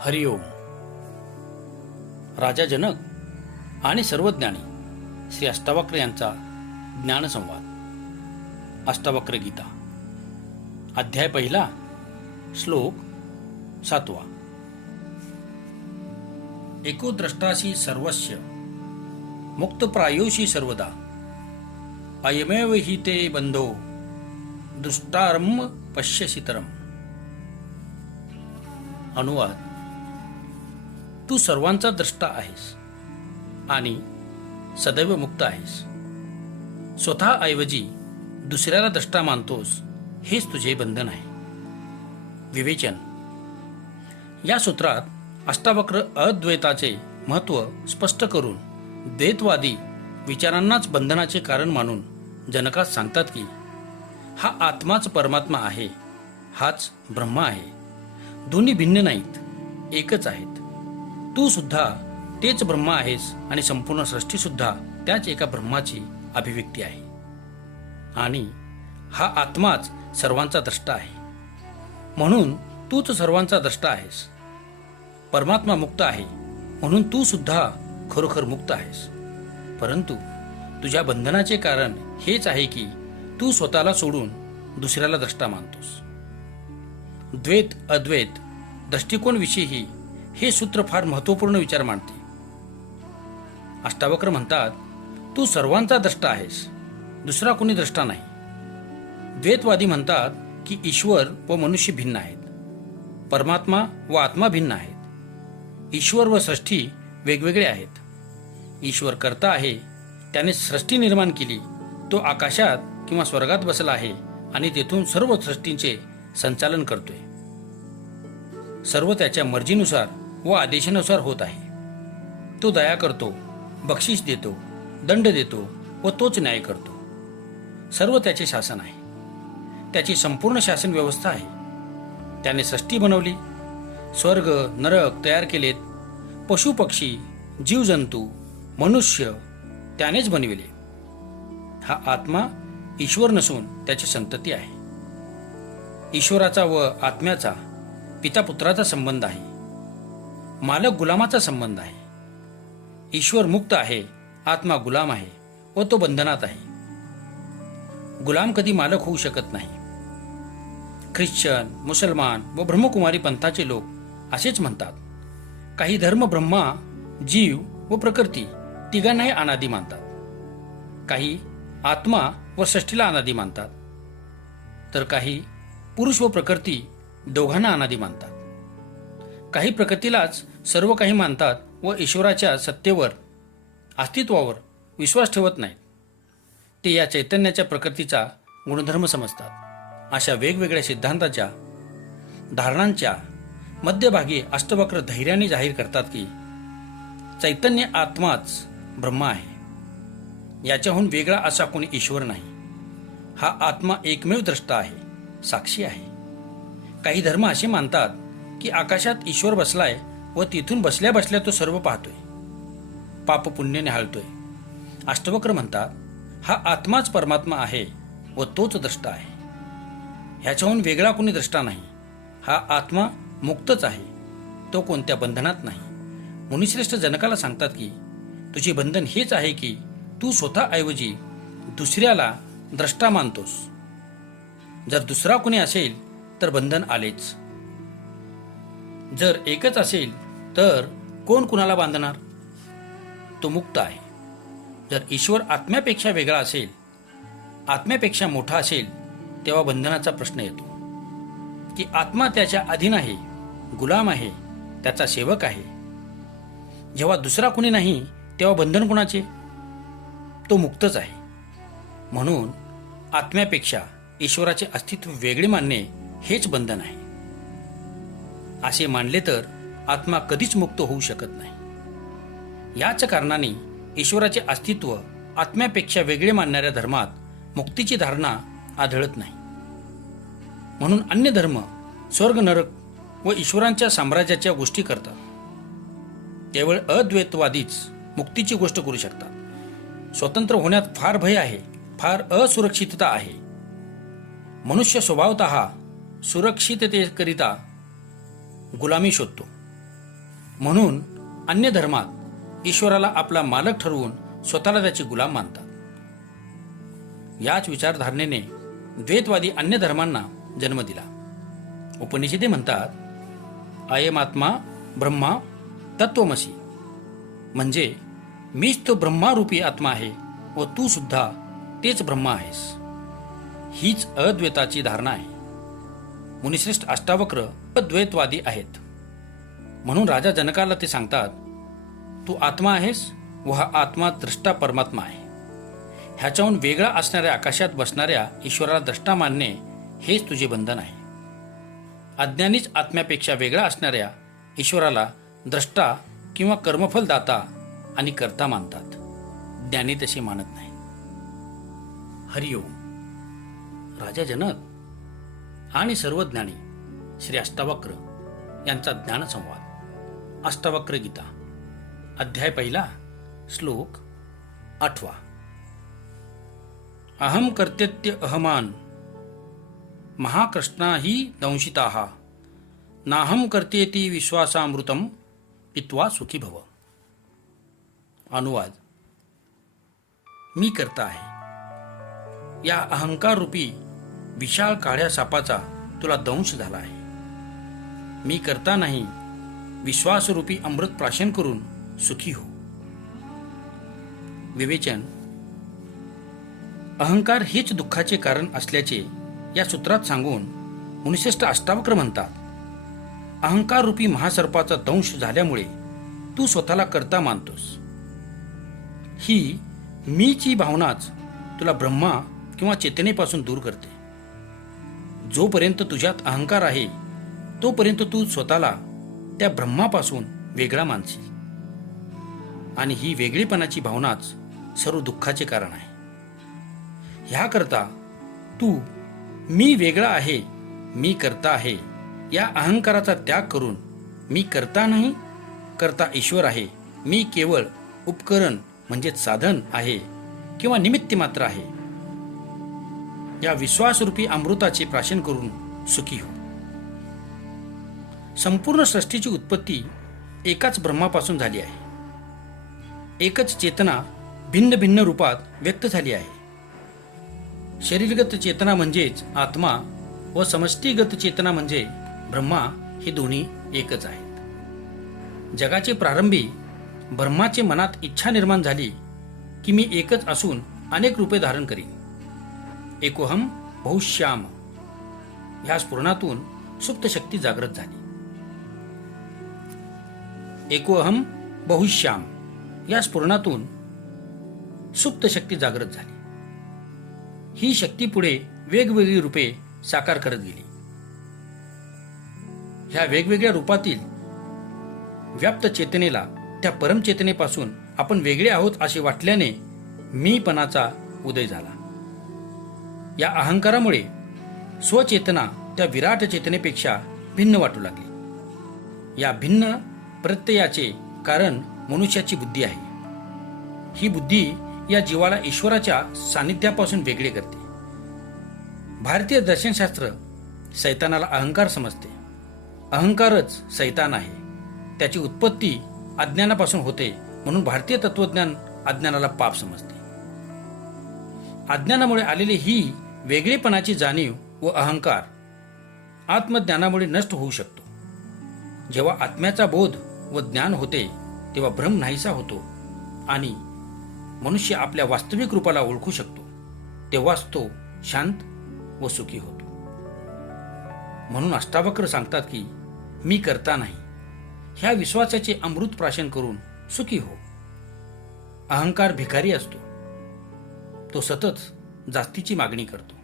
हरिओम. राजा जनक आणि सर्वज्ञानी श्री अष्टावक्र यांचा ज्ञानसंवाद. अष्टावक्र गीता, अध्याय 1, श्लोक 7. एको द्रष्टासी सर्वस्य मुक्तप्रायोषी सर्वदा अयमेव हि ते बंधो दृष्टारम पश्यसितरम. अनुवाद: तू सर्वांचा द्रष्टा आहेस आणि सदैव मुक्त आहेस. स्वतः ऐवजी दुसऱ्याला द्रष्टा मानतोस, हेच तुझे बंधन आहे. विवेचन. या सूत्रात अष्टावक्र अद्वैताचे महत्त्व स्पष्ट करून द्वैतवादी विचारांनाच बंधनाचे कारण मानून जनकास सांगतात की हा आत्माच परमात्मा आहे, हाच ब्रह्म आहे. दोन्ही भिन्न नाहीत, एकच आहेत. तू सुद्धा तेच ब्रह्म आहेस आणि संपूर्ण सृष्टी सुद्धा त्याच एका ब्रह्माची अभिव्यक्ती आहे. आणि हा आत्माच सर्वांचा द्रष्टा आहे, म्हणून तूच सर्वांचा द्रष्टा आहेस. परमात्मा मुक्त आहे, म्हणून तू सुद्धा खरोखर मुक्त आहेस. परंतु तुझ्या बंधनाचे कारण हेच आहे की तू स्वतःला सोडून दुसऱ्याला द्रष्टा मानतोस. द्वैत अद्वैत दृष्टिकोनविषयी हे सूत्र फार महत्त्वपूर्ण विचार मांडते. अष्टावक्र म्हणतात, तू सर्वांचा द्रष्टा आहेस, दुसरा कोणी द्रष्टा नाही. द्वैतवादी म्हणतात की ईश्वर व मनुष्य भिन्न आहेत, परमात्मा व आत्मा भिन्न आहेत. ईश्वर व सृष्टी वेगवेगळे आहेत. ईश्वर कर्ता आहे, त्याने सृष्टी निर्माण केली. तो आकाशात किंवा स्वर्गात बसला आहे आणि तेथून सर्व सृष्टींचे संचालन करतोय. सर्व त्याच्या मर्जीनुसार व आदेशानुसार होत आहे. तो दया करतो, बक्षीस देतो, दंड देतो व तोच न्याय करतो. सर्व त्याचे शासन आहे. त्याची संपूर्ण शासन व्यवस्था आहे. त्याने सृष्टी बनवली, स्वर्ग नरक तयार केलेत, पशु पक्षी जीवजंतू मनुष्य त्यानेच बनविले. हा आत्मा ईश्वर नसून त्याची संतती आहे. ईश्वराचा व आत्म्याचा पिता पुत्राचा संबंध आहे. मालक गुलामाचा संबंध आहे. ईश्वर मुक्त आहे, आत्मा गुलाम आहे व तो बंधनात आहे. गुलाम कधी मालक होऊ शकत नाही. ख्रिश्चन, मुसलमान व ब्रह्मकुमारी पंथाचे लोक असेच म्हणतात. काही धर्म ब्रह्मा, जीव व प्रकृती तिघांनाही अनादी मानतात. काही आत्मा व सृष्टीला अनादी मानतात, तर काही पुरुष व प्रकृती दोघांना अनादी मानतात. काही प्रकृतीलाच सर्व काही मानतात व ईश्वराच्या सत्तेवर, अस्तित्वावर विश्वास ठेवत नाहीत. ते या चैतन्याच्या प्रकृतीचा गुणधर्म समजतात. अशा वेगवेगळ्या सिद्धांताच्या धारणांच्या मध्यभागी अष्टावक्र धैर्याने जाहीर करतात की चैतन्य आत्माच ब्रह्म आहे. याच्याहून वेगळा असा कोणी ईश्वर नाही. हा आत्मा एकमेव द्रष्टा आहे, साक्षी आहे. काही धर्म असे मानतात की आकाशात ईश्वर बसलाय व तिथून बसल्या बसल्या तो सर्व पाहतोय, पाप पुण्य निहाळतोय. अष्टावक्र म्हणतात, हा आत्माच परमात्मा आहे व तोच द्रष्टा आहे. ह्याच्याहून वेगळा कोणी द्रष्टा नाही. हा आत्मा मुक्तच आहे, तो कोणत्या बंधनात नाही. मुनिश्रेष्ठ जनकाला सांगतात की तुझे बंधन हेच आहे की तू स्वतः ऐवजी दुसऱ्याला द्रष्टा मानतोस. जर दुसरा कोणी असेल तर बंधन आलेच. जर एकच असेल तर कोण कुणाला बांधणार? तो मुक्त आहे. जर ईश्वर आत्म्यापेक्षा वेगळा असेल, आत्म्यापेक्षा मोठा असेल, तेव्हा बंधनाचा प्रश्न येतो की आत्मा त्याच्या अधीन आहे, गुलाम आहे, त्याचा सेवक आहे. जेव्हा दुसरा कोणी नाही तेव्हा बंधन कुणाचे? तो मुक्तच आहे. म्हणून आत्म्यापेक्षा ईश्वराचे अस्तित्व वेगळे मानणे हेच बंधन आहे. असे मानले तर आत्मा कधीच मुक्त होऊ शकत नाही. याच कारणाने ईश्वराचे अस्तित्व आत्म्यापेक्षा वेगळे मानणाऱ्या धर्मात मुक्तीची धारणा आढळत नाही. म्हणून अन्य धर्म स्वर्ग नरक व ईश्वरांच्या साम्राज्याच्या गोष्टी करतात. केवळ अद्वैतवादीच मुक्तीची गोष्ट करू शकतात. स्वतंत्र होण्यात फार भय आहे, फार असुरक्षितता आहे. मनुष्य स्वभावतः सुरक्षिततेकरिता गुलामी शोधतो. म्हणून अन्य धर्मात ईश्वराला आपला मालक ठरवून स्वतःला त्याचे गुलाम मानतात. याच विचारधारणेने द्वैतवादी अन्य धर्मांना जन्म दिला. उपनिषदे म्हणतात, अयमात्मा ब्रह्मा तत्वमसी, म्हणजे मीच तो ब्रह्मारूपी आत्मा आहे व तू सुद्धा तेच ब्रह्मा आहेस. हीच अद्वैताची धारणा आहे. मुनिश्रेष्ठ अष्टावक्र अद्वैतवादी आहेत. म्हणून राजा जनकाला ते सांगतात, तू आत्मा आहेस व हा आत्मा द्रष्टा परमात्मा आहे. ह्याच्याहून वेगळा असणाऱ्या आकाशात बसणाऱ्या ईश्वराला द्रष्टा मानणे हेच तुझे बंधन आहे. अज्ञानीच आत्म्यापेक्षा वेगळा असणाऱ्या ईश्वराला द्रष्टा किंवा कर्मफल दाता आणि कर्ता मानतात. ज्ञानी तसे मानत नाही. हरिओम. राजा जनक आणि सर्वज्ञानी श्री अष्टावक्र यांचा ज्ञानसंवाद. अष्टावक्र गीता, अध्याय 1, श्लोक 8. अहम कर्तेत्य अहमान महाकृष्णा ही दंशिताः नाहम कर्तेति विश्वासामृतम पित्वा सुखी भव. अनुवाद. मी करता आहे. या अहंकार रूपी विशाल काळ्या सापाचा तुला दंश झाला आहे. मी करता नाही, विश्वासरूपी अमृत प्राशन करून सुखी हो. विवेचन. अहंकार हेच दुःखाचे कारण असल्याचे या सूत्रात सांगून मुनिश्रेष्ठ अष्टावक्र म्हणतात, अहंकार रूपी महासर्पाचा दंश झाल्यामुळे तू स्वतःला कर्ता मानतोस. ही मीची भावनाच तुला ब्रह्मा किंवा चेतनेपासून दूर करते. जोपर्यंत तुझ्यात अहंकार आहे तोपर्यंत तू स्वतःला त्या ब्रह्मापासून वेगळा मानशील आणि ही वेगळेपणाची भावनाच सर्व दुःखाचे कारण आहे. ह्याकरता तू मी वेगळा आहे, मी करता आहे या अहंकाराचा त्याग करून मी करता नाही, करता ईश्वर आहे, मी केवळ उपकरण म्हणजे साधन आहे किंवा निमित्त मात्र आहे, या विश्वासरूपी अमृताचे प्राशन करून सुखी हो. संपूर्ण सृष्टीची उत्पत्ती एकाच ब्रह्मापासून झाली आहे. एकच चेतना भिन्न भिन्न रूपात व्यक्त झाली आहे. शरीरगत चेतना म्हणजेच आत्मा व समष्टीगत चेतना म्हणजे ब्रह्मा हे दोन्ही एकच आहेत. जगाचे प्रारंभी ब्रह्माचे मनात इच्छा निर्माण झाली की मी एकच असून अनेक रूपे धारण करीन. एकोहम बहुश्याम ह्या स्फुरणातून सुप्त शक्ती जागृत झाली. एकोहम बहुश्याम या स्फुरणातून सुप्त शक्ती जागृत झाली. ही शक्ती पुढे वेगवेगळी रूपे साकार करत गेली. ह्या वेगवेगळ्या रूपातील व्याप्त चेतनेला त्या परमचेतनेपासून आपण वेगळे आहोत असे वाटल्याने मीपणाचा उदय झाला. या अहंकारामुळे स्वचेतना त्या विराट चेतनेपेक्षा भिन्न वाटू लागली. या भिन्न प्रत्ययाचे कारण मनुष्याची बुद्धी आहे. ही बुद्धी या जीवाला ईश्वराच्या सानिध्यापासून वेगळे करते. भारतीय दर्शनशास्त्र सैतानाला अहंकार समजते. अहंकारच सैतान आहे. त्याची उत्पत्ती अज्ञानापासून होते, म्हणून भारतीय तत्वज्ञान अज्ञानाला पाप समजते. अज्ञानामुळे आलेली ही वेगळेपणाची जाणीव व अहंकार आत्मज्ञानामुळे नष्ट होऊ शकतो. जेव्हा आत्म्याचा बोध व ज्ञान होते तेव्हा भ्रम नाहीसा होतो आणि मनुष्य आपल्या वास्तविक रूपाला ओळखू शकतो. तेव्हाच तो शांत व सुखी होतो. म्हणून अष्टावक्र सांगतात की मी करता नाही, ह्या विश्वासाचे अमृत प्राशन करून सुखी हो. अहंकार भिकारी असतो. तो सतत जास्तीची मागणी करतो.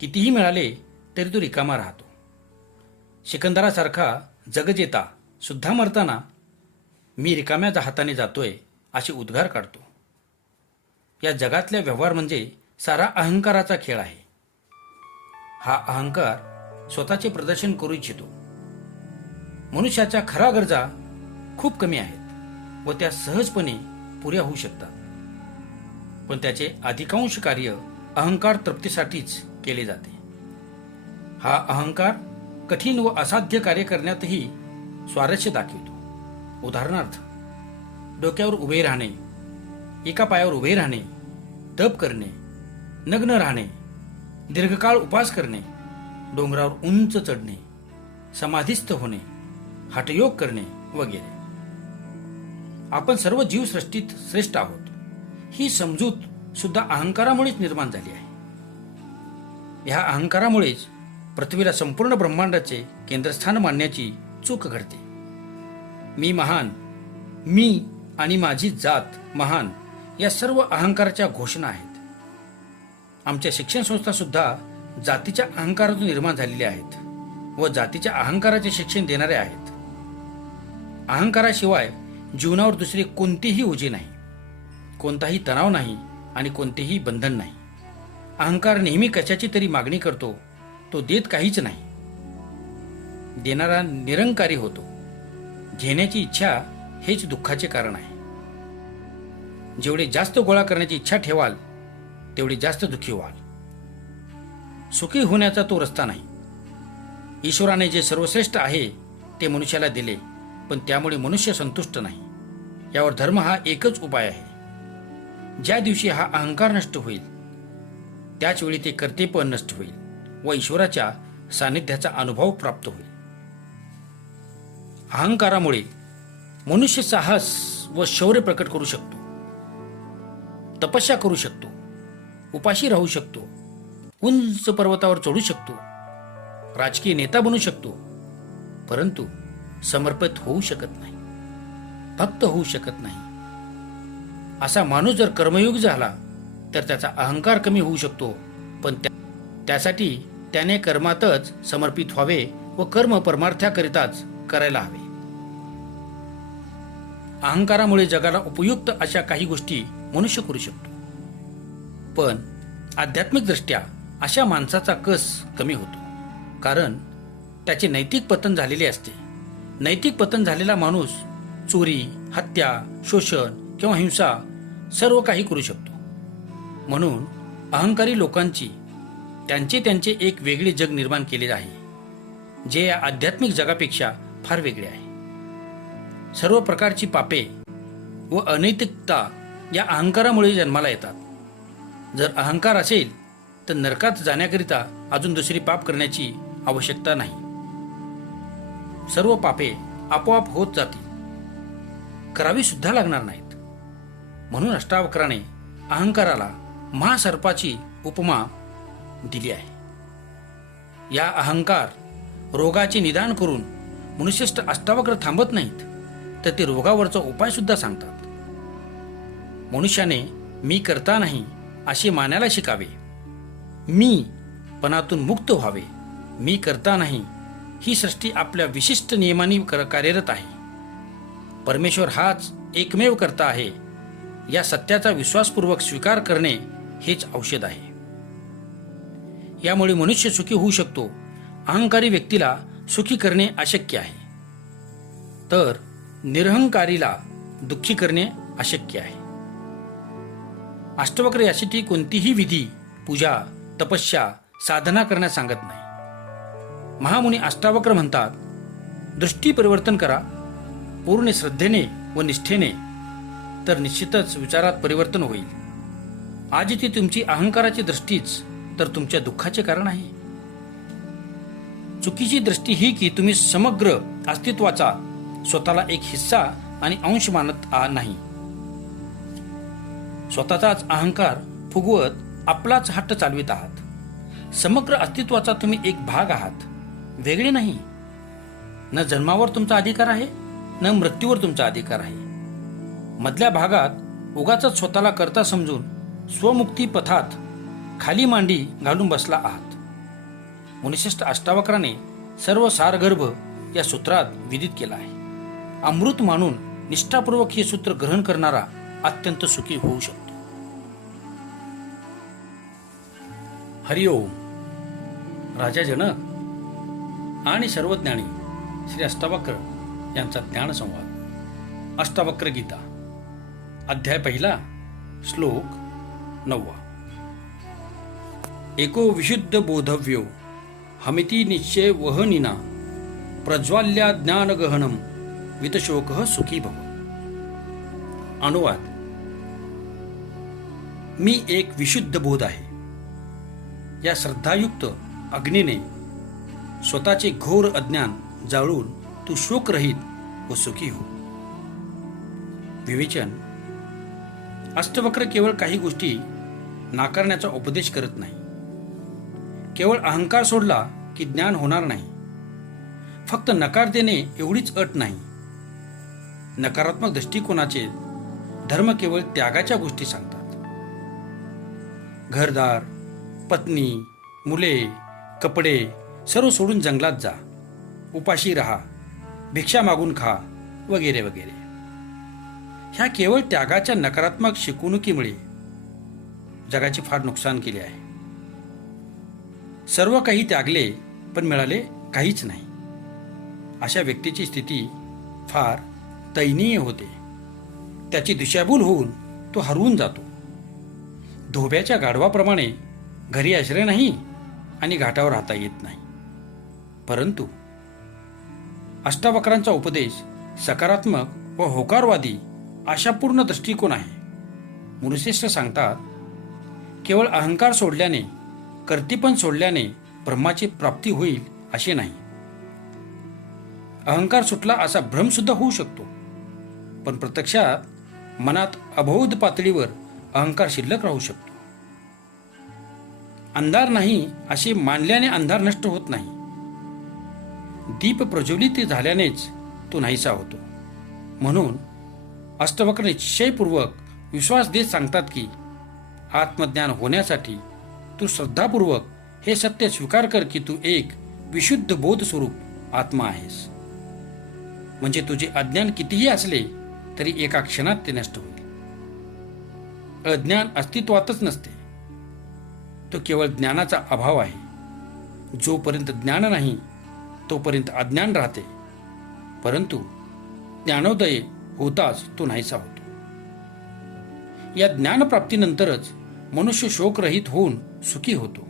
कितीही मिळाले तरी तो रिकामा राहतो. सिकंदरासारखा जगजेता सुद्धा मरताना मी रिकाम्या हाताने जातोय असे उद्गार काढतो. या जगातल्या व्यवहार म्हणजे सारा अहंकाराचा खेळ आहे. हा अहंकार स्वतःचे प्रदर्शन करू इच्छितो. मनुष्याच्या खऱ्या गरजा खूप कमी आहेत व त्या सहजपणे पुऱ्या होऊ शकतात, पण त्याचे अधिकांश कार्य अहंकार तृप्तीसाठीच केले जाते. हा अहंकार कठीण व असाध्य कार्य करण्यातही स्वारस्य दाखवितो. उदाहरणार्थ, डोक्यावर उभे राहणे, एका पायावर उभे राहणे, तप करणे, नग्न राहणे, दीर्घकाळ उपवास करणे, डोंगरावर उंच चढणे, समाधिस्थ होणे, हठयोग करणे वगैरे. आपण सर्व जीवसृष्टीत श्रेष्ठ आहोत ही समजूत सुद्धा अहंकारामुळेच निर्माण झाली आहे. ह्या अहंकारामुळेच पृथ्वीला संपूर्ण ब्रह्मांडाचे केंद्रस्थान मानण्याची चूक घडते. मी महान, मी आणि माझी जात महान या सर्व अहंकाराच्या घोषणा आहेत. आमच्या शिक्षण संस्था सुद्धा जातीच्या अहंकारातून निर्माण झालेल्या आहेत व जातीच्या अहंकाराचे शिक्षण देणारे आहेत. अहंकाराशिवाय जीवनावर दुसरे कोणतेही ओझे नाही, कोणताही तणाव नाही आणि कोणतेही बंधन नाही. अहंकार नेहमी कशाची तरी मागणी करतो, तो देत काहीच नाही. देणारा निरंकारी होतो. घेण्याची इच्छा हेच दुःखाचे कारण आहे. जेवढे जास्त गोळा करण्याची इच्छा ठेवाल तेवढे जास्त दुःखी व्हाल. सुखी होण्याचा तो रस्ता नाही. ईश्वराने जे सर्वश्रेष्ठ आहे ते मनुष्याला दिले, पण त्यामुळे मनुष्य संतुष्ट नाही. यावर धर्म हा एकच उपाय आहे. ज्या दिवशी हा अहंकार नष्ट होईल त्याच वेळी ते कर्तेपण नष्ट होईल व ईश्वराच्या सानिध्याचा अनुभव प्राप्त होईल. अहंकारामुळे मनुष्य साहस व शौर्य प्रकट करू शकतो, तपस्या करू शकतो, उपाशी राहू शकतो, उंच पर्वतावर चढू शकतो, राजकीय नेता बनू शकतो, परंतु समर्पित होऊ शकत नाही, भक्त होऊ शकत नाही. असा माणूस जर कर्मयोग झाला तर त्याचा अहंकार कमी होऊ शकतो, पण त्यासाठी त्याने कर्मातच समर्पित व्हावे व कर्म परमार्थाकरिताच करायला हवे. अहंकारामुळे जगाला उपयुक्त अशा काही गोष्टी मनुष्य करू शकतो, पण आध्यात्मिक दृष्ट्या अशा माणसाचा कस कमी होतो, कारण त्याचे नैतिक पतन झालेले असते. नैतिक पतन झालेला माणूस चोरी, हत्या, शोषण किंवा हिंसा सर्व काही करू शकतो. म्हणून अहंकारी लोकांची त्यांचे एक वेगळे जग निर्माण केले आहे, जे या आध्यात्मिक जगापेक्षा फार वेगळे आहे. सर्व प्रकारची पापे व अनैतिकता या अहंकारामुळे जन्माला येतात. जर अहंकार असेल तर नरकात जाण्याकरिता अजून दुसरी पाप करण्याची आवश्यकता नाही. सर्व पापे आपोआप होत जातील, करावी सुद्धा लागणार नाहीत. म्हणून अष्टावक्राने अहंकाराला महासर्पाची उपमा दिली आहे. या अहंकार रोगाचे निदान करून मनुष्यष्ट अष्टावक्र थांबत नाहीत, तर ते रोगावरचा उपाय सुद्धा सांगतात. मनुष्याने मी करता नाही असे मानायला शिकावे. मी पणातून मुक्त व्हावे. मी करता नाही ही सृष्टी आपल्या विशिष्ट नियमांनी कार्यरत आहे. परमेश्वर हाच एकमेव करता आहे या सत्याचा विश्वासपूर्वक स्वीकार करणे हेच औषध आहे. यामुळे मनुष्य सुखी होऊ शकतो. अहंकारी व्यक्तीला सुखी करणे अशक्य आहे, तर निरहंकारीला दुःखी करणे अशक्य आहे. अष्टवक्र यासाठी कोणतीही विधी, पूजा, तपस्या, साधना करण्यास सांगत नाही. महामुनी अष्टावक्र म्हणतात, दृष्टी परिवर्तन करा पूर्ण श्रद्धेने व निष्ठेने, तर निश्चितच विचारात परिवर्तन होईल. आज ती तुमची अहंकाराची दृष्टीच तर तुमच्या दुःखाचे कारण आहे. चुकीची दृष्टी ही की तुम्ही समग्र अस्तित्वाचा स्वतःला एक हिस्सा आणि अंश मानत नाही. स्वतःचाच अहंकार फुगवत आपलाच हट्ट चालवित आहात. समग्र अस्तित्वाचा तुम्ही एक भाग आहात, वेगळे नाही. न जन्मावर तुमचा अधिकार आहे, न मृत्यूवर तुमचा अधिकार आहे. मधल्या भागात उगाच स्वतःला करता समजून स्वमुक्ती पथात खाली मांडी घालून बसला आहात. मुनिश्रेष्ठ अष्टावक्राने सर्व सारगर्भ या सूत्रात विदित केला आहे. अमृत मानून निष्ठापूर्वक हे सूत्र ग्रहण करणारा अत्यंत सुखी होऊ शकतो. हरिओम. राजा जनक आणि सर्वज्ञानी श्री अष्टावक्र यांचा ज्ञानसंवाद. अष्टावक्र गीता, अध्याय 1, श्लोक 9. एको विशुद्ध बोधव्यो हमिति निश्चय वहनिना प्रज्वाल्या ज्ञानगहनम वितशोकः सुखी भव. अनुवाद. मी एक विशुद्ध बोध आहे. या श्रद्धायुक्त अग्नीने स्वतःचे घोर अज्ञान जाळून तू शोकरहित व सुखी हो. विवेचन. अष्टवक्र केवळ काही गोष्टी नाकारण्याचा उपदेश करत नाही. केवळ अहंकार सोडला की ज्ञान होणार नाही. फक्त नकार देणे एवढीच अट नाही. नकारात्मक दृष्टिकोनाचे धर्म केवळ त्यागाच्या गोष्टी सांगतात. घरदार, पत्नी, मुले, कपडे सर्व सोडून जंगलात जा, उपाशी राहा, भिक्षा मागून खा, वगैरे वगैरे. ह्या केवळ त्यागाच्या नकारात्मक शिकवणुकीमुळे जगाचे फार नुकसान केले आहे. सर्व काही त्यागले पण मिळाले काहीच नाही. अशा व्यक्तीची स्थिती फार दयनीय होते. त्याची दिशाभूल होऊन तो हरवून जातो. धोब्याच्या गाढवाप्रमाणे घरी आश्रय नाही आणि घाटावर राहता येत नाही. परंतु अष्टावक्रांचा उपदेश सकारात्मक व होकारवादी आशापूर्ण दृष्टिकोन आहे. मुनिश्रेष्ठ सांगतात, केवळ अहंकार सोडल्याने, कर्तीपण सोडल्याने ब्रह्माची प्राप्ती होईल असे नाही. अहंकार सुटला असा भ्रम सुद्धा होऊ शकतो, पण प्रत्यक्षात मनात अबोध पातळीवर अहंकार शिल्लक राहू शकतो. अंधार नाही असे मानल्याने अंधार नष्ट होत नाही. दीप प्रज्वलित झाल्यानेच तो नाहीसा होतो. म्हणून अष्टवक्र निश्चयपूर्वक विश्वास देत सांगतात की आत्मज्ञान होण्यासाठी तू श्रद्धापूर्वक हे सत्य स्वीकार कर की तू एक विशुद्ध बोध स्वरूप आत्मा आहेस. म्हणजे तुझे अज्ञान कितीही असले तरी एका क्षणात ते नष्ट होईल. अज्ञान अस्तित्वातच नसते. तो केवळ ज्ञानाचा अभाव आहे. जोपर्यंत ज्ञान नाही तोपर्यंत अज्ञान राहते, परंतु ज्ञानोदय होताच तो नाहीसा होतो. या ज्ञानप्राप्तीनंतरच मनुष्य शोकरहित होऊन सुखी होतो.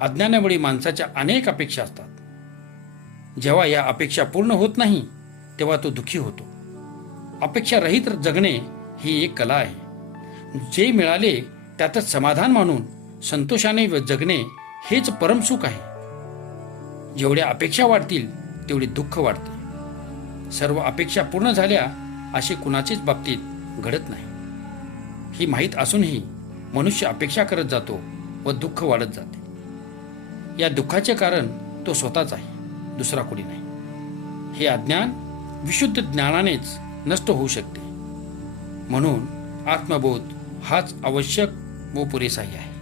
अज्ञानामुळे माणसाच्या अनेक अपेक्षा असतात. जेव्हा या अपेक्षा पूर्ण होत नाही तेव्हा तो दुःखी होतो. अपेक्षा रहित जगणे ही एक कला आहे. जे मिळाले त्यातच समाधान मानून संतोषाने जगणे हेच परमसुख आहे. जेवढ्या अपेक्षा वाढतील तेवढे दुःख वाढते. सर्व अपेक्षा पूर्ण झाल्या असे कुणाचेच बाबतीत घडत नाही. ही माहीत असूनही मनुष्य अपेक्षा करत जातो व दुःख वाढत जाते. या दुःखाचे कारण तो स्वतःच आहे, दुसरा कोणी नाही. हे अज्ञान विशुद्ध ज्ञानानेच नष्ट होऊ शकते. म्हणून आत्मबोध हाच आवश्यक व पुरेसाही आहे.